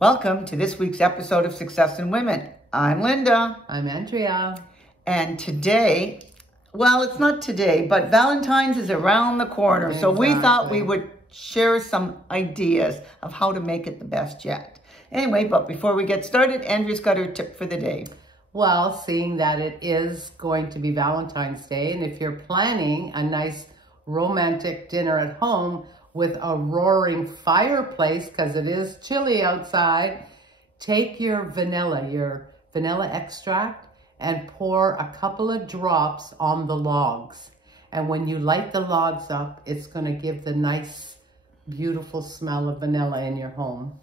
Welcome to this week's episode of Success and Women. I'm Linda. I'm Andrea. And today, well, it's not today, but Valentine's is around the corner. Exactly. So we thought we would share some ideas of how to make it the best yet. Anyway, but before we get started, Andrea's got her tip for the day. Well, seeing that it is going to be Valentine's Day, and if you're planning a nice romantic dinner at home with a roaring fireplace, because it is chilly outside, take your vanilla extract, and pour a couple of drops on the logs. And when you light the logs up, it's going to give the nice, beautiful smell of vanilla in your home.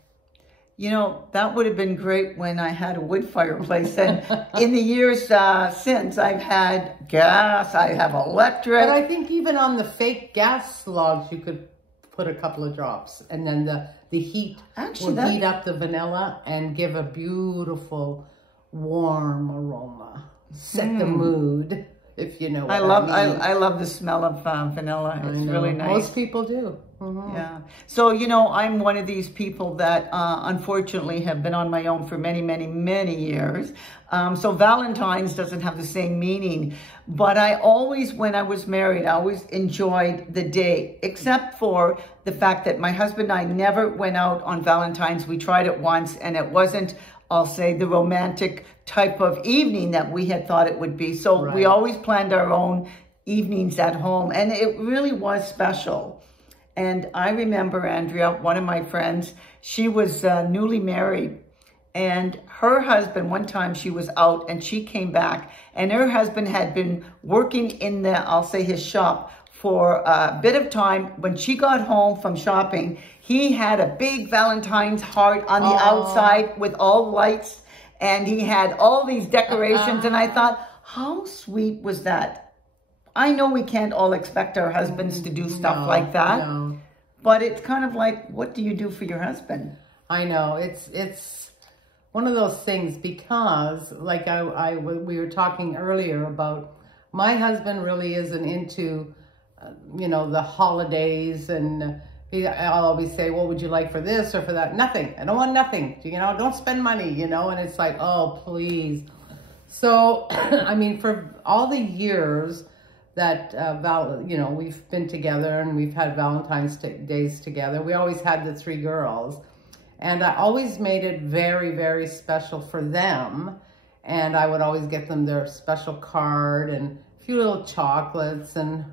You know, that would have been great when I had a wood fireplace. And in the years since, I've had gas, I have electric. But I think even on the fake gas logs, you could put a couple of drops. And then the heat will heat up the vanilla and give a beautiful, warm aroma. Set the mood, if you know what I mean. I love the smell of vanilla. It's really nice. Most people do. Mm-hmm. Yeah. So, you know, I'm one of these people that unfortunately have been on my own for many, many, many years. So Valentine's doesn't have the same meaning. But I always, when I was married, I always enjoyed the day, except for the fact that my husband and I never went out on Valentine's. We tried it once, and it wasn't, I'll say, the romantic type of evening that we had thought it would be. So we always planned our own evenings at home, and it really was special. And I remember, Andrea, one of my friends, she was newly married, and her husband, one time she was out and she came back, and her husband had been working in the, I'll say, his shop for a bit of time. When she got home from shopping, he had a big Valentine's heart on the outside with all lights, and he had all these decorations. And I thought, how sweet was that? I know we can't all expect our husbands to do stuff like that, but it's kind of like, what do you do for your husband? I know, it's one of those things, because like we were talking earlier about, my husband really isn't into, you know, the holidays, and I'll always say, well, would you like for this or for that? Nothing. I don't want nothing. You know, don't spend money, you know, and it's like, oh, please. So, I mean, for all the years that, you know, we've been together and we've had Valentine's days together, we always had the three girls. And I always made it very, very special for them. And I would always get them their special card and a few little chocolates, and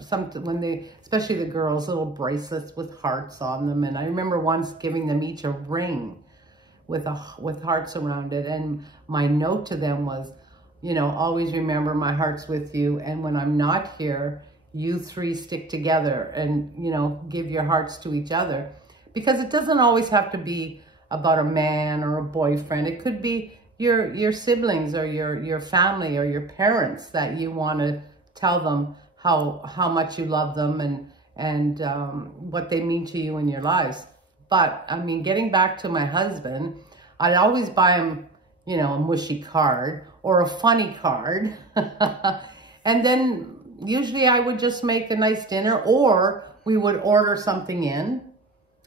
especially the girls, little bracelets with hearts on them. And I remember once giving them each a ring with hearts around it. And my note to them was, you know, always remember my heart's with you. And when I'm not here, you three stick together and, you know, give your hearts to each other. Because it doesn't always have to be about a man or a boyfriend. It could be your siblings or your family or your parents that you want to tell them how much you love them and what they mean to you in your lives. But, I mean, getting back to my husband, I'd always buy him, you know, a mushy card or a funny card. And then usually I would just make a nice dinner, or we would order something in.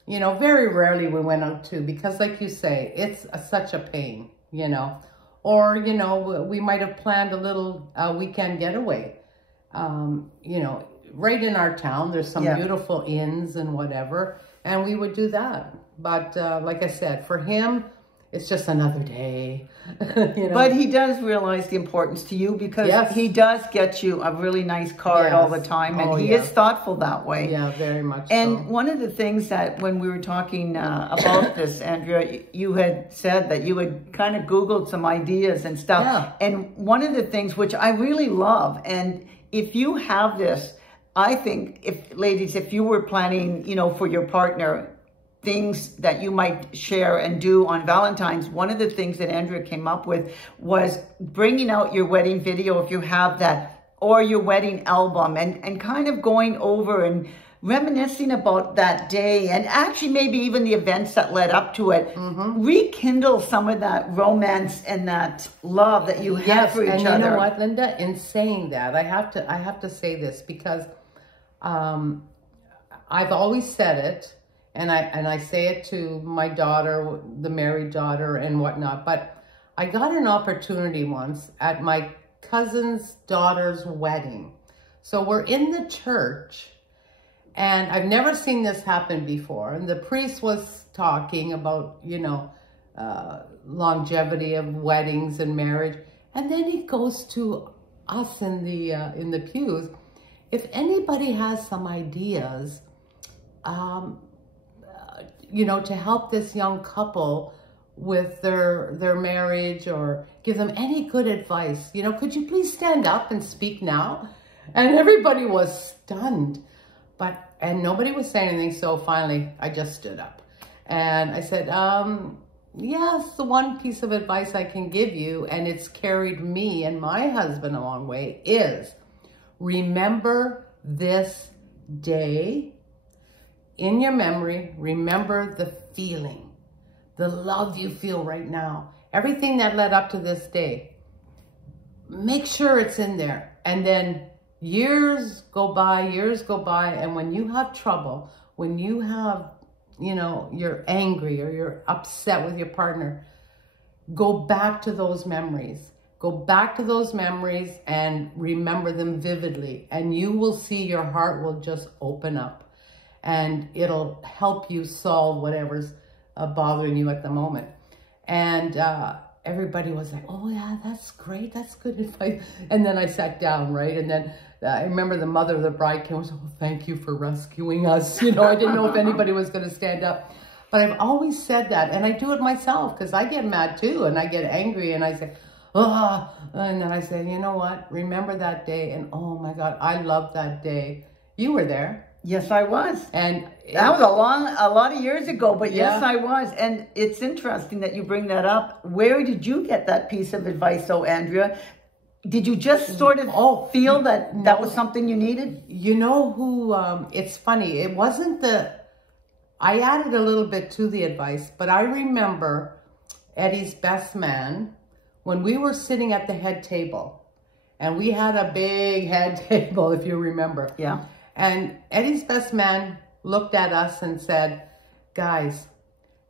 You know, very rarely we went out too, because like you say, it's such a pain, you know. Or, you know, we might have planned a little weekend getaway. You know, right in our town, there's some beautiful inns and whatever, and we would do that. But like I said, for him, it's just another day. You know? But he does realize the importance to you, because he does get you a really nice card all the time, and he is thoughtful that way. Yeah, very much and so. One of the things that when we were talking about this, Andrea, you had said that you had kind of Googled some ideas and stuff. Yeah. And one of the things which I really love, and if you have this, I think, ladies, if you were planning, you know, for your partner, things that you might share and do on Valentine's, one of the things that Andrea came up with was bringing out your wedding video, if you have that, or your wedding album, and kind of going over and reminiscing about that day, and actually maybe even the events that led up to it. Rekindle some of that romance and that love that you have for each other. And you know what, Linda, in saying that, I have to say this, because I've always said it, And I say it to my daughter, the married daughter and whatnot. But I got an opportunity once at my cousin's daughter's wedding. So we're in the church, and I've never seen this happen before. And the priest was talking about, you know, longevity of weddings and marriage. And then he goes to us in the pews. If anybody has some ideas, you know, to help this young couple with their marriage, or give them any good advice, you know, could you please stand up and speak now? And everybody was stunned, and nobody was saying anything. So finally I just stood up and I said, yes, the one piece of advice I can give you, and it's carried me and my husband a long way, is remember this day in your memory. Remember the feeling, the love you feel right now, everything that led up to this day. Make sure it's in there. And then years go by, and when you have trouble, when you have, you know, you're angry or you're upset with your partner, go back to those memories. Go back to those memories and remember them vividly, and you will see your heart will just open up, and it'll help you solve whatever's bothering you at the moment. And everybody was like, oh yeah, that's great, that's good advice. And then I sat down, right? And then I remember the mother of the bride came and said, oh, thank you for rescuing us. You know, I didn't know if anybody was going to stand up. But I've always said that, and I do it myself, because I get mad too, and I get angry, and I say, oh, and then I say, you know what? Remember that day, and oh my God, I love that day. You were there. Yes, I was. And that was a lot of years ago, but yes, I was. And it's interesting that you bring that up. Where did you get that piece of advice, though, Andrea? Did you just sort of feel that that was something you needed? You know who, it's funny, it wasn't I added a little bit to the advice, but I remember Eddie's best man, when we were sitting at the head table, and we had a big head table, if you remember. Yeah. And Eddie's best man looked at us and said, guys,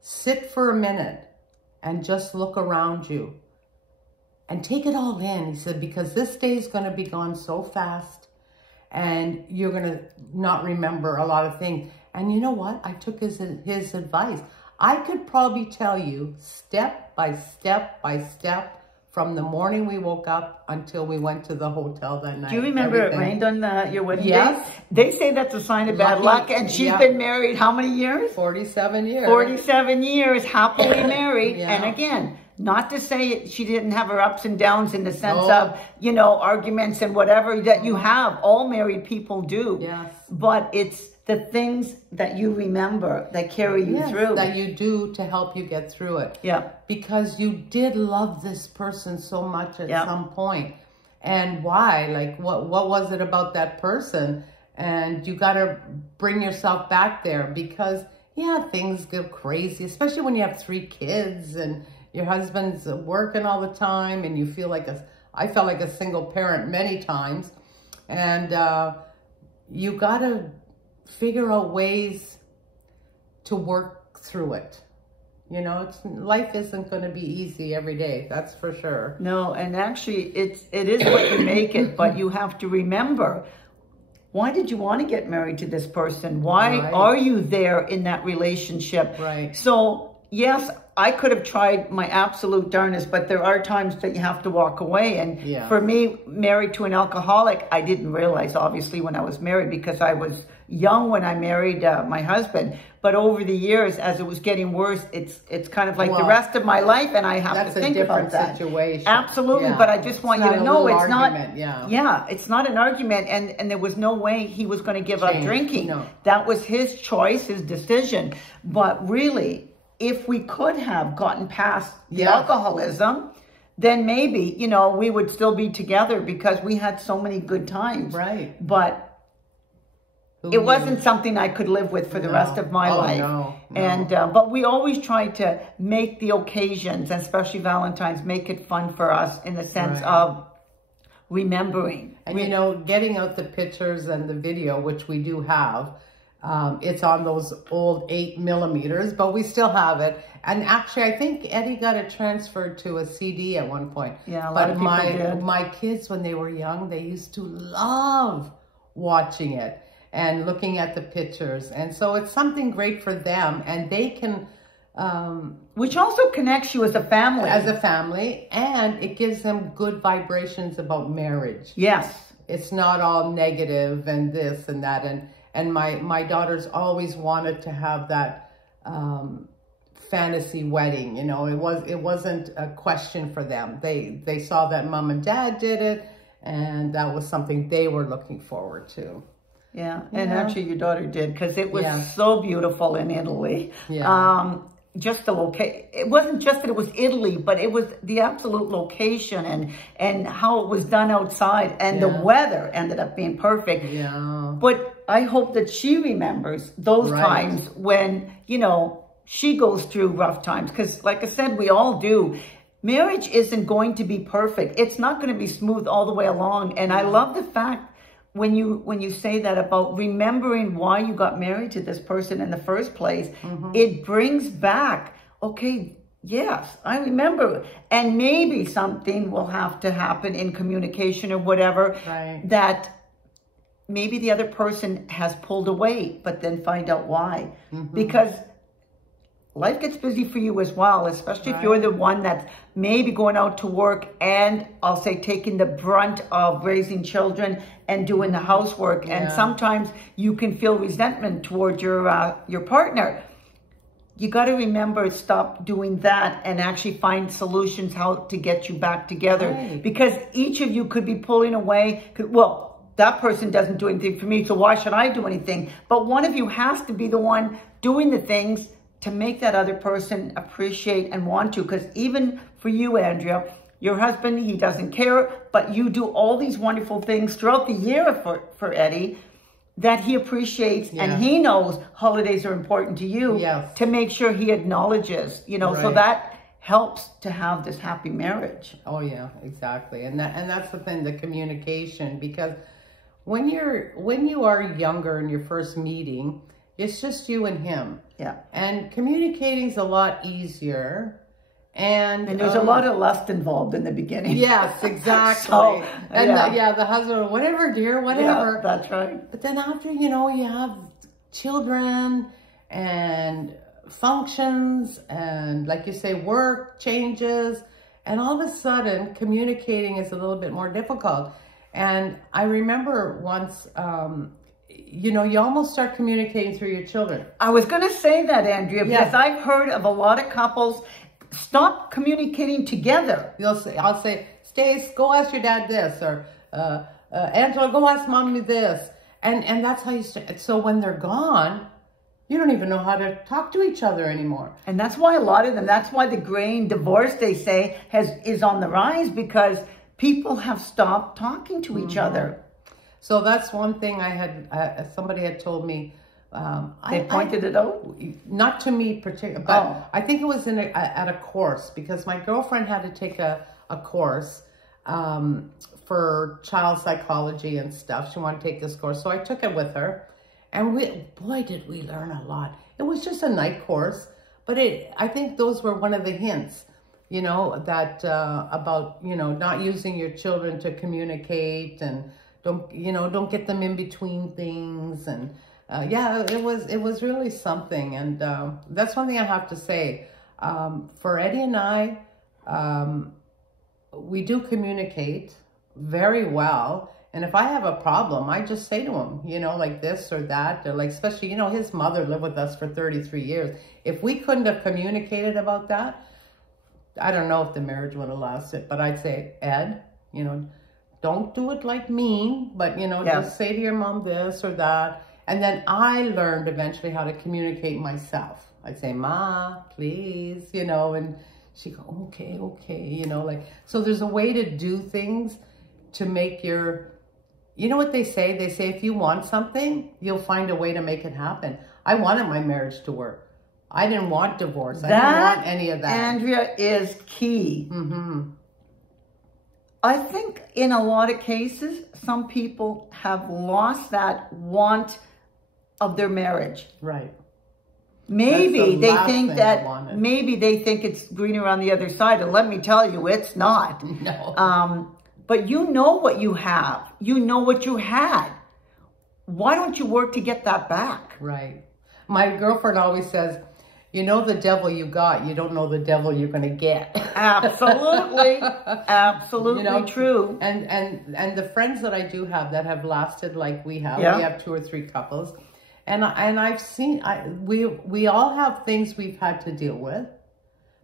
sit for a minute and just look around you and take it all in. He said, because this day is going to be gone so fast, and you're going to not remember a lot of things. And you know what? I took his advice. I could probably tell you step by step by step, from the morning we woke up until we went to the hotel that night. Do you remember it rained on your wedding day? They say that's a sign of bad luck. And she's been married how many years? 47 years. 47 years, happily married. And again, not to say she didn't have her ups and downs in the sense of, you know, arguments and whatever that you have. All married people do. Yes. But it's the things that you remember that carry you through. That you do to help you get through it. Yeah. Because you did love this person so much at some point. And why? Like, what was it about that person? And you got to bring yourself back there, because, things go crazy, especially when you have 3 kids and your husband's working all the time, and you feel like I felt like a single parent many times. And you got to figure out ways to work through it. You know, life isn't going to be easy every day. That's for sure. No, and actually it is what you make it, but you have to remember, why did you want to get married to this person? Why are you there in that relationship? Right. So, yes, I could have tried my absolute darnest, but there are times that you have to walk away. And for me, married to an alcoholic, I didn't realize, obviously, when I was married, because I was young when I married my husband. But over the years, as it was getting worse, it's kind of like the rest of my life, and I have to think about that. That's a different situation. Absolutely, but I just want you to know it's not. It's not an argument, and there was no way he was going to give up drinking. No. That was his choice, his decision. But really, if we could have gotten past the alcoholism, then maybe, you know, we would still be together, because we had so many good times. Right. But it wasn't something I could live with for the rest of my life. No. And but we always tried to make the occasions, especially Valentine's, make it fun for us in the sense of remembering. And you know, getting out the pictures and the video, which we do have, It's on those old 8mm, but we still have it. And actually, I think Eddie got it transferred to a CD at one point. Yeah, a lot of people did. My kids, when they were young, they used to love watching it and looking at the pictures. And so it's something great for them, and they can... which also connects you as a family. As a family, and it gives them good vibrations about marriage. Yes. It's not all negative and this and that. And my daughters always wanted to have that fantasy wedding. You know, it wasn't a question for them. They saw that mom and dad did it, and that was something they were looking forward to. Yeah, and actually your daughter did, because it was so beautiful in Italy. Yeah. Just the location. It wasn't just that it was Italy, but it was the absolute location and how it was done outside, and the weather ended up being perfect. Yeah. But I hope that she remembers those times when, you know, she goes through rough times, because like I said, we all do. Marriage isn't going to be perfect. It's not going to be smooth all the way along. And I love the fact when you say that about remembering why you got married to this person in the first place, it brings back, okay, yes, I remember. And maybe something will have to happen in communication or whatever, that maybe the other person has pulled away, but then find out why. Because life gets busy for you as well, especially if you're the one that's maybe going out to work and, I'll say, taking the brunt of raising children and doing the housework. And sometimes you can feel resentment towards your partner. You got to remember, stop doing that and actually find solutions how to get you back together. Because each of you could be pulling away. Well, that person doesn't do anything for me, so why should I do anything? But one of you has to be the one doing the things to make that other person appreciate and want to. Because even for you, Andrea, your husband, he doesn't care, but you do all these wonderful things throughout the year for Eddie that he appreciates, and he knows holidays are important to you, to make sure he acknowledges, you know, so that helps to have this happy marriage. Oh yeah, exactly. And that's the thing, the communication, because when you are younger in your first meeting, it's just you and him. Yeah. And communicating is a lot easier. And there's a lot of lust involved in the beginning. Yes, exactly. So, and the husband, whatever, dear, whatever. Yeah, that's right. But then after, you know, you have children and functions and, like you say, work changes. And all of a sudden, communicating is a little bit more difficult. And I remember once... you know, you almost start communicating through your children. I was going to say that, Andrea, because I've heard of a lot of couples stop communicating together. I'll say, Stace, go ask your dad this, or Angela, go ask mommy this. And that's how you start. So when they're gone, you don't even know how to talk to each other anymore. And that's why a lot of them, that's why the grain divorce, they say, is on the rise, because people have stopped talking to each other. So that's one thing I had, somebody had told me. They pointed it out? Not to me particularly, but I think it was at a course, because my girlfriend had to take a course for child psychology and stuff. She wanted to take this course. So I took it with her, and boy, did we learn a lot. It was just a night course, but I think those were one of the hints, you know, that about, you know, not using your children to communicate, and don't get them in between things. And it was really something. And that's one thing I have to say. For Eddie and I, we do communicate very well. And if I have a problem, I just say to him, you know, like this or that, or like, especially, you know, his mother lived with us for 33 years. If we couldn't have communicated about that, I don't know if the marriage would have lasted, but I'd say, Ed, you know, don't do it like me, but, you know, just say to your mom this or that. And then I learned eventually how to communicate myself. I'd say, Ma, please, you know, and she'd go, okay, you know, like, so there's a way to do things to make your, you know what they say? They say, if you want something, you'll find a way to make it happen. I wanted my marriage to work. I didn't want divorce. I didn't want any of that. Andrea, is key. I think in a lot of cases, some people have lost that want of their marriage. Right. Maybe they think that, wanted. maybe they think it's greener on the other side. And let me tell you, it's not. No. But you know what you have. You know what you had. Why don't you work to get that back? Right. My girlfriend always says, you know the devil you got, you don't know the devil you're going to get. Absolutely. Absolutely, you know, true. And the friends that I do have that have lasted like we have, Yeah. we have 2 or 3 couples. And I've seen, we all have things we've had to deal with,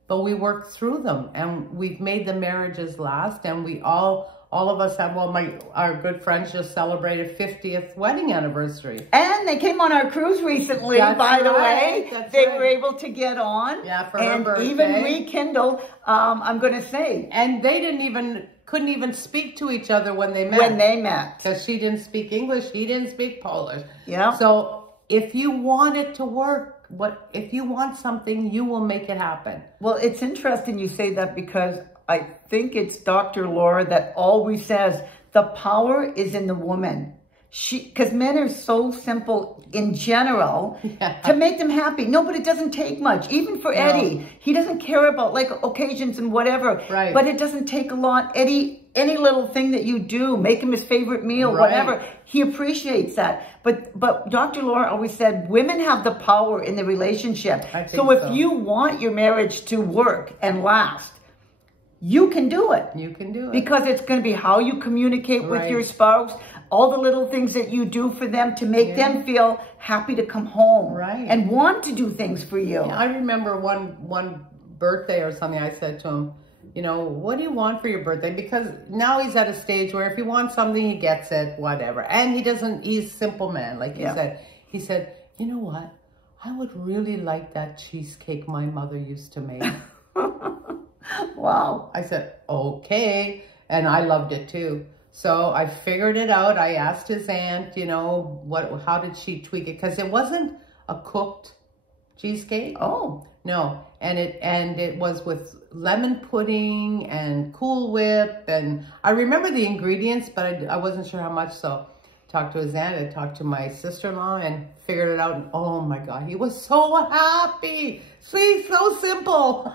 but we work through them and we've made the marriages last, and we all of us have, well, our good friends just celebrated 50th wedding anniversary. And they came on our cruise recently, by the way. They were able to get on. Yeah, for her birthday. And even rekindle, I'm going to say. And they couldn't even speak to each other when they met. Because she didn't speak English, he didn't speak Polish. Yeah. So if you want it to work, if you want something, you will make it happen. Well, it's interesting you say that, because I think it's Dr. Laura that always says the power is in the woman. Because men are so simple in general to make them happy. No, but it doesn't take much. Even for Eddie, he doesn't care about like occasions and whatever. Right. But it doesn't take a lot. Eddie, any little thing that you do, make him his favorite meal, whatever, he appreciates that. But Dr. Laura always said women have the power in the relationship. So if you want your marriage to work and last, you can do it. You can do it. Because it's going to be how you communicate with your spouse, all the little things that you do for them to make them feel happy to come home and want to do things for you. Yeah, I remember one birthday or something, I said to him, you know, what do you want for your birthday? Because now he's at a stage where if he wants something, he gets it, whatever. And he's a simple man, like you said. He said, you know what? I would really like that cheesecake my mother used to make. Wow. I said, okay. And I loved it too. So I figured it out. I asked his aunt, you know, how did she tweak it? Because it wasn't a cooked cheesecake. Oh. No. And it was with lemon pudding and Cool Whip. And I remember the ingredients, but I wasn't sure how much. So talked to his aunt, I talked to my sister-in-law and figured it out. And oh my God, he was so happy. See, so simple.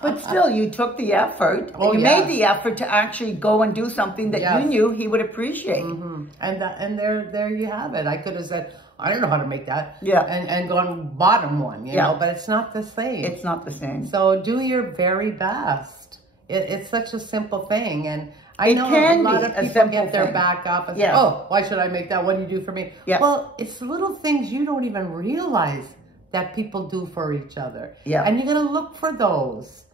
But still, you took the effort. Oh, you made the effort to actually go and do something that you knew he would appreciate. And there you have it. I could have said, I don't know how to make that. Yeah. And gone bottom one, you know, but it's not the same. It's not the same. So do your very best. It's such a simple thing. And I know a lot of people get their back up and say, oh, why should I make that? What do you do for me? Yeah. Well, it's little things you don't even realize that people do for each other. Yeah. And you're going to look for those,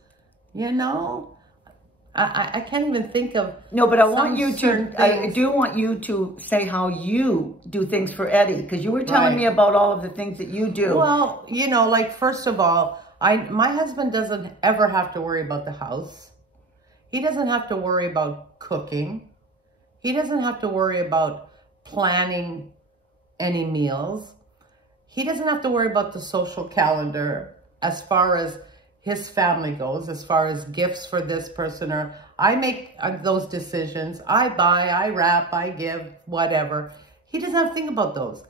you know? I can't even think of but I want you to, I do want you to say how you do things for Eddie, because you were telling me about all of the things that you do. Well, you know, like, first of all, my husband doesn't ever have to worry about the house. He doesn't have to worry about cooking. He doesn't have to worry about planning any meals. He doesn't have to worry about the social calendar as far as his family goes, as far as gifts for this person, or I make those decisions. I buy, I wrap, I give, whatever. He doesn't have to think about those.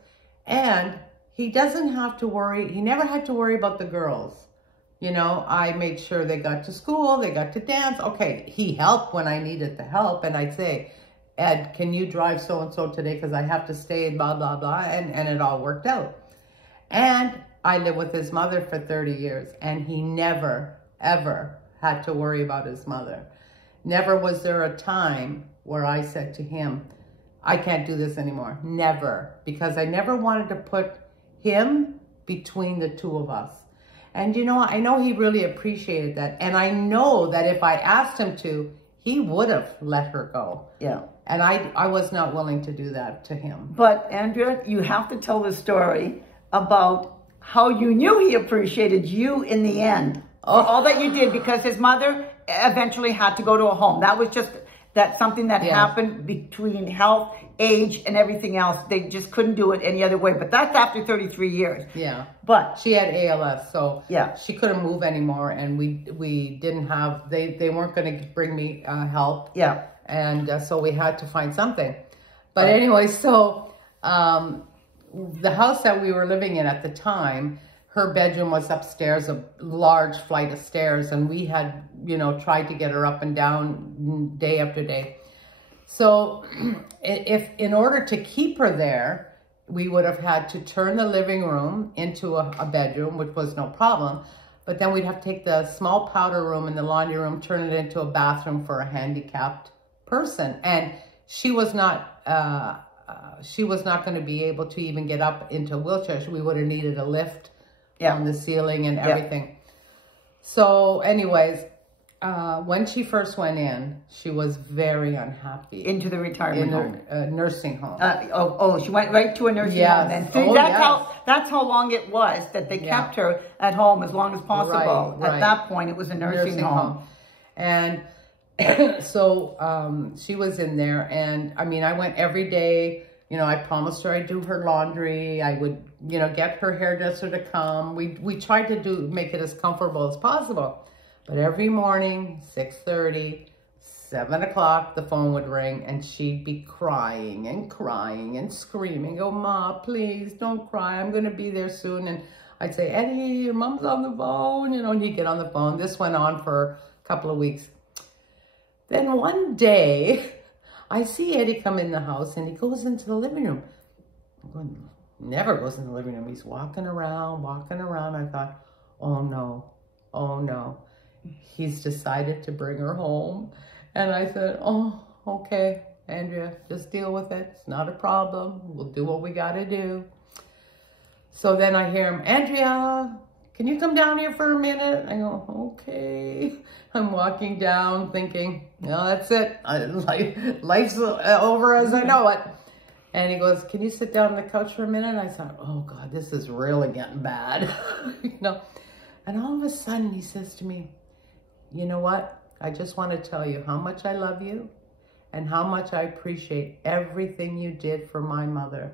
And he doesn't have to worry. He never had to worry about the girls. You know, I made sure they got to school, they got to dance. Okay, he helped when I needed the help. And I'd say, Ed, can you drive so-and-so today? Because I have to stay, blah, blah, blah. And it all worked out. And I lived with his mother for 30 years. And he never, ever had to worry about his mother. Never was there a time where I said to him, I can't do this anymore. Never. Because I never wanted to put him between the two of us. And, you know, I know he really appreciated that. And I know that if I asked him to, he would have let her go. Yeah. And I was not willing to do that to him. But, Andrea, you have to tell the story about how you knew he appreciated you in the end. All that you did, because his mother eventually had to go to a home. That was just something that happened between health, age, and everything else. They just couldn't do it any other way. But that's after 33 years. Yeah. But she had ALS, so she couldn't move anymore, and we didn't have, they weren't going to bring me help. Yeah. And so we had to find something. But anyway, so the house that we were living in at the time, her bedroom was upstairs, a large flight of stairs, and we had, you know, tried to get her up and down day after day. So if in order to keep her there, we would have had to turn the living room into a bedroom, which was no problem. But then we'd have to take the small powder room and the laundry room, turn it into a bathroom for a handicapped person. And she was not going to be able to even get up into a wheelchair. We would have needed a lift on the ceiling and everything. So anyways, when she first went in, she was very unhappy. Into the retirement home. Nursing home. She went right to a nursing home. And that's how long it was that they kept her at home as long as possible. At that point, it was a nursing home. And so she was in there. And I mean, I went every day. You know, I promised her I'd do her laundry. I would, you know, get her hairdresser to come. We tried to make it as comfortable as possible. But every morning, 6:30, 7 o'clock, the phone would ring and she'd be crying and crying and screaming. Oh, Ma, please don't cry. I'm going to be there soon. And I'd say, Eddie, your mom's on the phone. You know, and he'd get on the phone. This went on for a couple of weeks. Then one day, I see Eddie come in the house and he goes into the living room. Never goes in the living room. He's walking around. I thought, oh no. He's decided to bring her home. And I said, oh, okay, Andrea, just deal with it. It's not a problem. We'll do what we got to do. So then I hear him, Andrea, can you come down here for a minute? I go, okay. I'm walking down thinking, no, that's it. Life's over as I know it. And he goes, can you sit down on the couch for a minute? And I thought, oh God, this is really getting bad. You know? And all of a sudden he says to me, you know what? I just want to tell you how much I love you and how much I appreciate everything you did for my mother.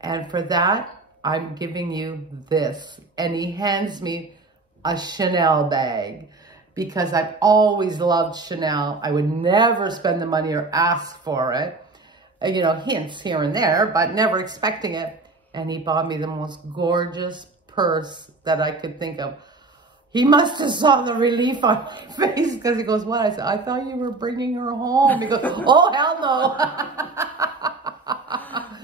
And for that, I'm giving you this. And he hands me a Chanel bag because I've always loved Chanel. I would never spend the money or ask for it. You know, hints here and there, but never expecting it. And he bought me the most gorgeous purse that I could think of. He must have saw the relief on my face because he goes, what? I said, I thought you were bringing her home. He goes, oh, hell no.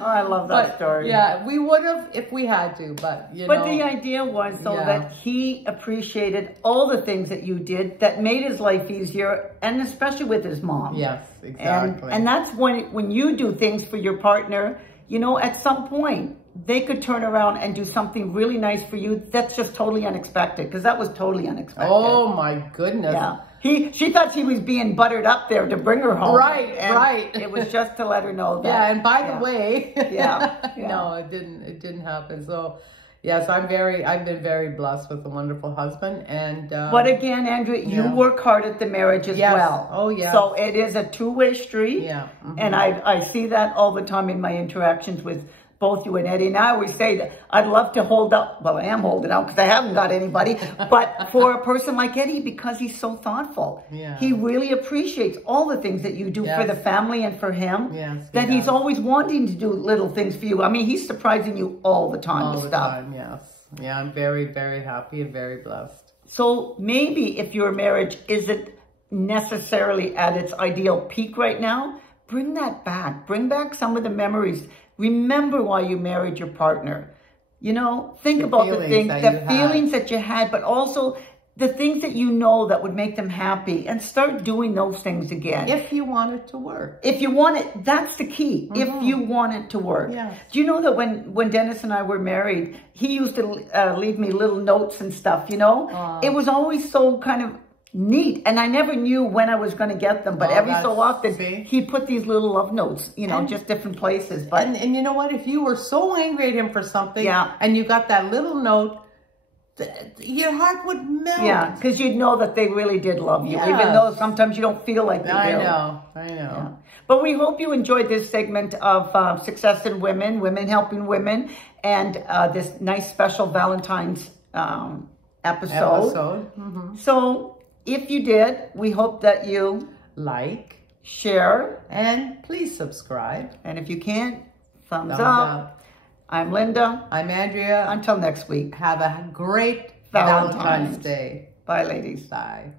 Oh, I love that story. Yeah, we would have if we had to, but you know. But the idea was so that he appreciated all the things that you did that made his life easier, and especially with his mom. Yes, exactly. And that's when you do things for your partner, you know, at some point, they could turn around and do something really nice for you that's just totally unexpected, because that was totally unexpected. Oh my goodness. Yeah. She thought she was being buttered up there to bring her home. Right. It was just to let her know that. Yeah, and by the way, yeah. No, it didn't happen. So yes, I've been very blessed with a wonderful husband. And but again, Andrea, you work hard at the marriage as well. Oh yeah. So it is a two-way street. Yeah. Mm-hmm. And I see that all the time in my interactions with both you and Eddie. And I always say that I'd love to hold up. Well, I am holding out because I haven't got anybody. But for a person like Eddie, because he's so thoughtful, he really appreciates all the things that you do for the family and for him. Yes, that he's always wanting to do little things for you. I mean, he's surprising you all the time with stuff. All the time, yes. Yeah, I'm very, very happy and very blessed. So maybe if your marriage isn't necessarily at its ideal peak right now, bring that back. Bring back some of the memories. Remember why you married your partner. You know, think about the feelings that you had, but also the things that you know that would make them happy, and start doing those things again. If you want it to work. If you want it, that's the key. Mm-hmm. If you want it to work. Yeah. Do you know that when Dennis and I were married, he used to leave me little notes and stuff, you know? It was always so kind of neat, and I never knew when I was going to get them, but every so often he put these little love notes, you know, just different places. But and you know what, if you were so angry at him for something and you got that little note, your heart would melt. Yeah, because you'd know that they really did love you, even though sometimes you don't feel like they do. I know. Yeah. But we hope you enjoyed this segment of Success in Women, Women Helping Women, and this nice special Valentine's episode. Mm-hmm. So if you did, we hope that you like, share, and please subscribe. And if you can't, thumbs up. I'm Linda. I'm Andrea. Until next week. Have a great Valentine's Day. Bye, ladies. Bye.